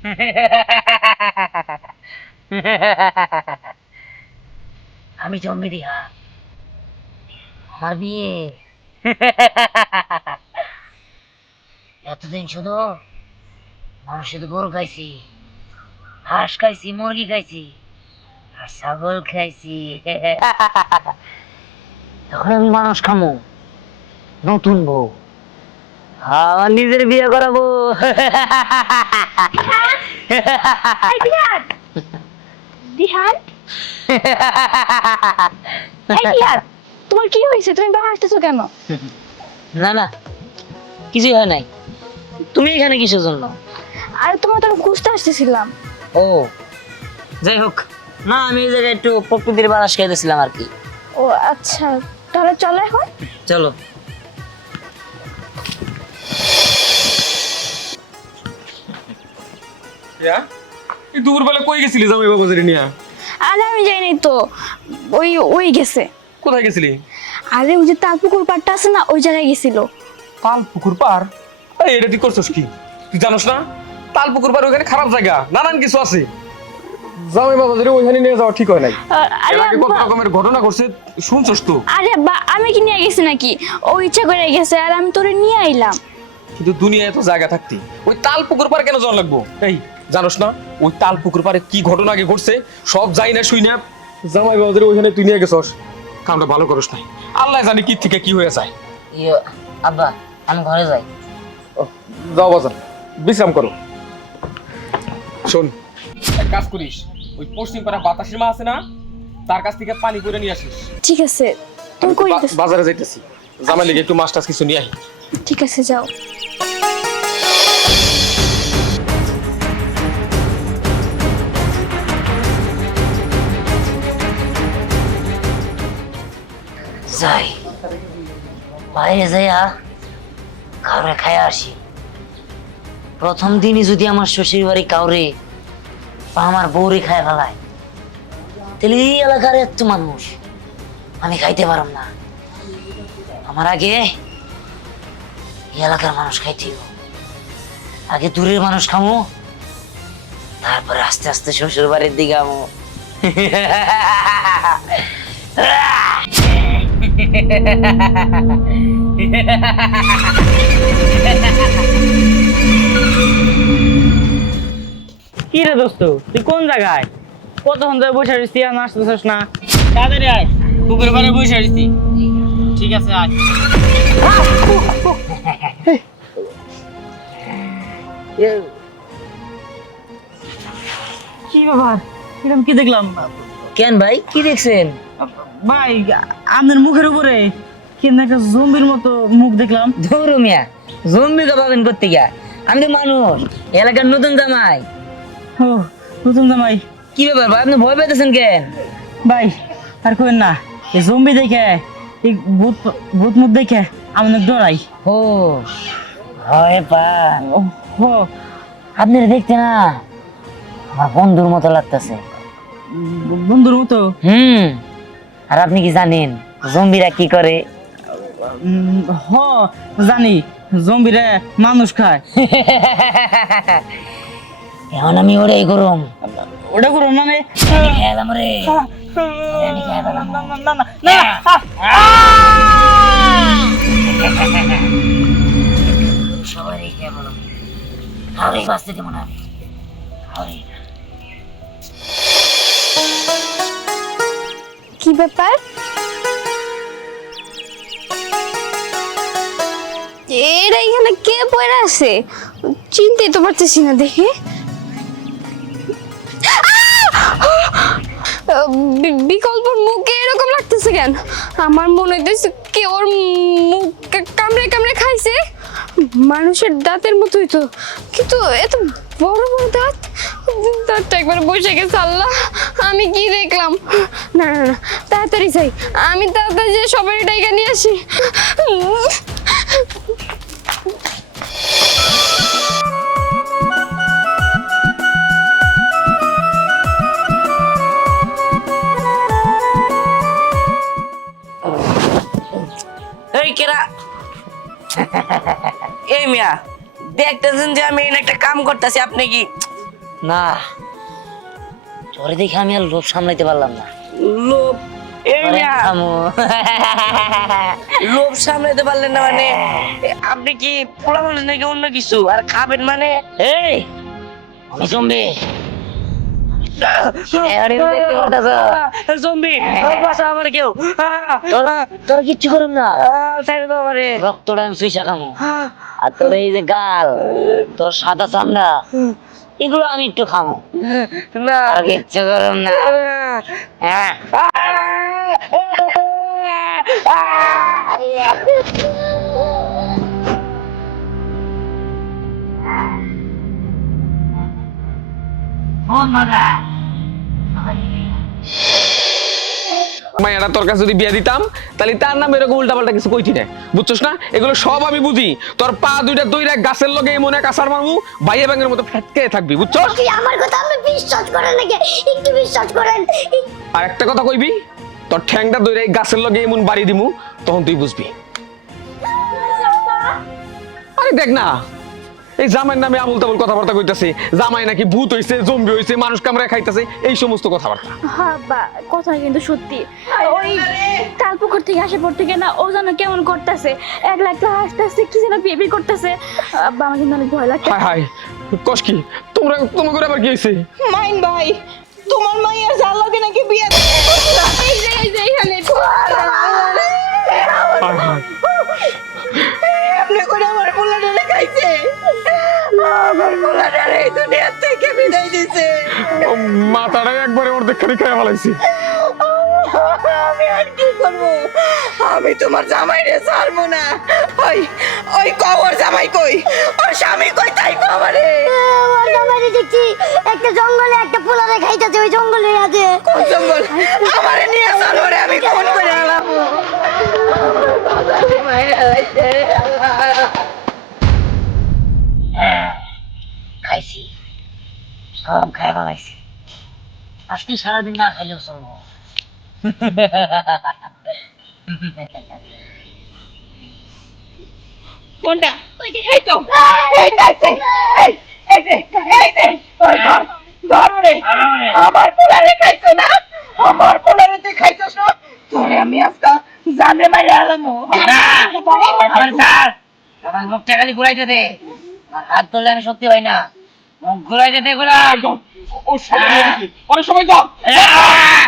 আমি জম্বি দিয়া আমার বিয়ে। এতদিন শুধু মানুষ শুধু গরু খাইছি, হাঁস খাইছি, মুরগি খাইছি, আর ছাগল খাইছি। এখন আমি মানুষ খামো, নতুন বউ। আমার নিজের বিয়ে করাবো। দিহান তোমার কি হয়েছে? তুমি কেন? না না কিছুই হয় নাই। তুমি এখানে কিসের জন্য? আর তোমার তো খুঁজতে আসতেছিলাম। ও যাই হোক। না আমি এই জায়গায় একটু প্রকৃতির বাতাস খাইতেছিলাম আর কি। ও আচ্ছা তাহলে চলো এখন। চলো। এই দুপুরবেলা কই গেছিলি জামাই বাবাজারে নিয়ে? আরে আমি যাই নাই তো। ওই ওই গেছে। কোথায় গেছিলি? আরে ওই যে তালপুকুর পাড়টা আছে না ওই জায়গায় গেছিল। তাল পুকুর পার এই এটা তুই করছস কি? তুই জানোস না? তাল পুকুর পার ওখানে খারাপ জায়গা নানান কিছু আছে। জামাই ওইখানে নিয়ে যাওয়া ঠিক হয় নাই। আ- আরে এর আগে কত আব্বা- রকমের ঘটনা ঘটছে শুনছস তো? আরে বা আমি কি নিয়ে গেছি নাকি? ও ইচ্ছা করে গেছে আর আমি তোরে নিয়ে আইলাম। কিন্তু দুনিয়ায় এত জায়গা থাকতি। ওই তাল পুকুর পারে কেন যাওয়া লাগবো? এই জানোস না ওই তাল পুকুর পারে কি ঘটনা আগে ঘটছে সব যাই না শুই না। জামাই বাবাজারে ওইখানে তুই নিয়ে গেছস। কামটা ভালো করিস নাই। আল্লাহ জানি কি থেকে কি হয়ে যায়। ইয়ে আব্বা আমি ঘরে যাই। যাও বাজান বিশ্রাম করো। শোন এক কাজ করিস ওই পশ্চিম পাড়া বাতাসের মা আছে না তার কাছ থেকে পানি করে নিয়ে আসিস। ঠিক আছে তুমি কই বাজারে যাইতেছি। জামাই লেগে একটু মাছ টাছ কিছু নিয়ে আই ঠিক আছে যাও। যাই বাইরে যাইয়া কাউরে খায় আসি। প্রথম দিনই যদি আমার শ্বশুর বাড়ি কাউরে বা আমার বউরে খায় ফেলায়, তাহলে এই এলাকার এত মানুষ, আমি খাইতে পারম না। আমার আগে এই এলাকার মানুষ খাইতে হইব। আগে দূরের মানুষ খামো, তারপরে আস্তে আস্তে শ্বশুর বাড়ির দিকে আমো। কি রে দোস্ত? তুই কোন জায়গায়? কতক্ষণ ধরে বসে আর আসতেছিস না। তাড়াতাড়ি আয়। পাড়ে বসে ঠিক আছে আয়। কি ব্যাপার? এরকম কি দেখলাম? কেন ভাই? কি দেখছেন? ভাই আপনার মুখের উপরে কেন একটা জম্বির মতো মুখ দেখলাম। ধরু মিয়া জম্বি পাবেন করতে গিয়া। আমি তো মানুষ এলাকার নতুন জামাই। ও নতুন জামাই। কি ব্যাপার ভাই আপনি ভয় পেতেছেন কেন? ভাই আর কইেন না এই জম্বি দেখে এই ভূত ভূত মুখ দেখে আমি অনেক ডরাই। ও ভয় পান। ও আপনি দেখতে না আমার বন্ধুর মতো লাগতেছে। বন্ধুর মতো? হুম। আর আপনি কি জানেন জম্বিরা কি করে? হ জানি জম্বিরে মানুষ খায়। এখন আমি ওটাই গরম। ওটা করো মানে? সবারই খেয়ে বলো। কাউরেই বাঁচতে দেবো না আমি। কি ব্যাপার? এরা এখানে কে পড়ে আছে? চিনতে তো পারতেছি না দেখে। আহ! বি- বিকল্পর মুখে এরকম লাগতেছে কেন? আমার মনে হইতেছে কে ওর মুখ কামড়ে কামড়ে খাইছে? মানুষের দাঁতের মতোই তো। কিন্তু এত বড় বড় দাঁত? দাঁতটা একবার বসে গেছে, আল্লাহ। আমি কি দেখলাম? না না না, তাড়াতাড়ি আমি তাড়াতাড়ি যে সবাই ডাইকা নিয়ে আসি। এই মিয়া, দেখতেছেন যে আমি একটা কাম করতেছি, আপনি কি না তোরে দেখে আমি আর লোভ সামলাইতে পারলাম না। লোভ? এই লোভ সামলাতে পারলেন না মানে আপনি কি পোলা মানুষ নাকি অন্য কিছু? আর খাবেন মানে? এই আমি জম্বি তোর কিচ্ছু করুম না। রক্তটা আমি সুইসা খামো। আর তোর এই যে গাল তোর সাদা চামড়া এগুলো আমি একটু খাব। না। কিচ্ছু করুম না। হ্যাঁ। মাইয়াটা তোর কাছে যদি বিয়ে দিতাম তাহলে তার নাম এরকম উল্টাপাল্টা কিছু কইতি না। বুঝছস না? এগুলো সব আমি বুঝি। তোর পা দুইটা দুইটা গাছের লগে মনে কাসার মারমু বাইয়ে ব্যাঙের মতো ফেটকে থাকবি বুঝছস? কি আমার কথা আপনি বিশ্বাস করেন নাকি? একটু বিশ্বাস করেন। আর একটা কথা কইবি তোর ঠ্যাংটা দইরে গাছের লগে এমন বাড়ি দিমু তখন তুই বুঝবি। আরে দেখ না এই জামাইয়ের নামে আবুল তাবুল কথাবার্তা কইতাছে। জামাই নাকি ভূত হইছে জম্বি হইছে মানুষ কামড়ায় খাইতাছে এই সমস্ত কথাবার্তা। হ্যাঁ বা কথা কিন্তু সত্যি। ওই তালপুকুর থেকে আসার পর থেকে না ও যেন কেমন করতেছে একলা একলা হাসতেছে কি যেন বেবি করতেছে। আব্বা আমার কিন্তু অনেক ভয় লাগছে। হায় হায় কস কি তোমরা তোমার করে আবার কি হইছে? মাইন ভাই তোমার মাইয়ার জাল লগে নাকি বিয়ে এই যে এই যে এখানে হায় হায়। আমার পোলাটারে এই দুনিয়ার থেকে বিদায় দিছে। ও মাথাটা একবারে অর্ধেক খানি খাই ফেলাইছি। আমি আর কি করব? আমি তোমার জামাই রে ছাড়বো না। ওই ওই কবর জামাই কই? ওর স্বামী কই তাই কবরে আমার? জামাইরে দেখছি একটা জঙ্গলে একটা পোলারে খাইতেছে ওই জঙ্গলে আছে কোন জঙ্গল? আমারে নিয়ে চলো রে আমি ফোন করে আলাম খাইছি সব খাই ফেলাইছি আজকে সারাদিন না খাইলেও চলবো। কোনটা? এই তো। আমার পোলারে খাইছো না? আমার পোলারে তুই খাইছস না? তোরে আমি আজকে জানে মারে আলামো আমার স্যার আমার মুখটা খালি ঘুরাইতে দে। হাত ধরলে আমি শক্তি হয় না। মুখ যেতে দে ও সময় অনেক সময় তো আহ!